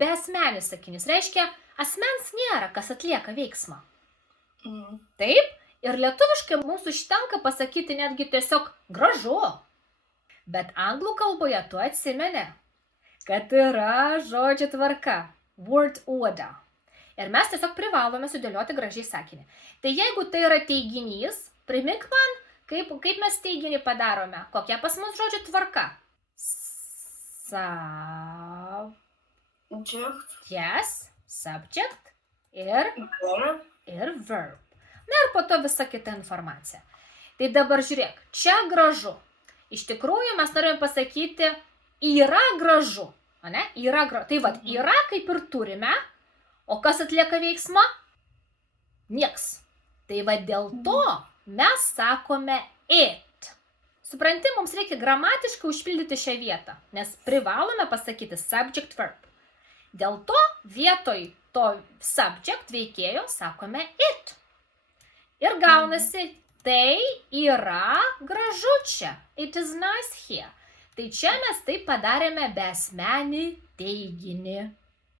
beasmenis sakinys. Reiškia, asmens nėra, kas atlieka veiksmą. Mhm. Taip? Ir lietuviškai mums užtenka pasakyti netgi tiesiog gražu. Bet anglų kalboje tu atsimeni, kad yra žodžio tvarka. Word order. Ir mes tiesiog privalome sudėlioti gražiai sakinį. Tai jeigu tai yra teiginys, primink man, kaip mes teiginį padarome. Kokia pas mus žodžio tvarka? Subject. Yes, subject ir Verb. verb. Na ir po to visa kita informacija. Tai dabar žiūrėk, čia gražu. Iš tikrųjų mes norime pasakyti, yra gražu. Ne? Tai vat, yra kaip ir turime, o kas atlieka veiksmą? Nieks. Tai va dėl to mes sakome it. Supranti, mums reikia gramatiškai užpildyti šią vietą, nes privalome pasakyti subject verb. Dėl to vietoj to subject veikėjo sakome it. Ir gaunasi, tai yra gražu čia. It is nice here. Tai čia mes taip padarėme beasmenį teiginį.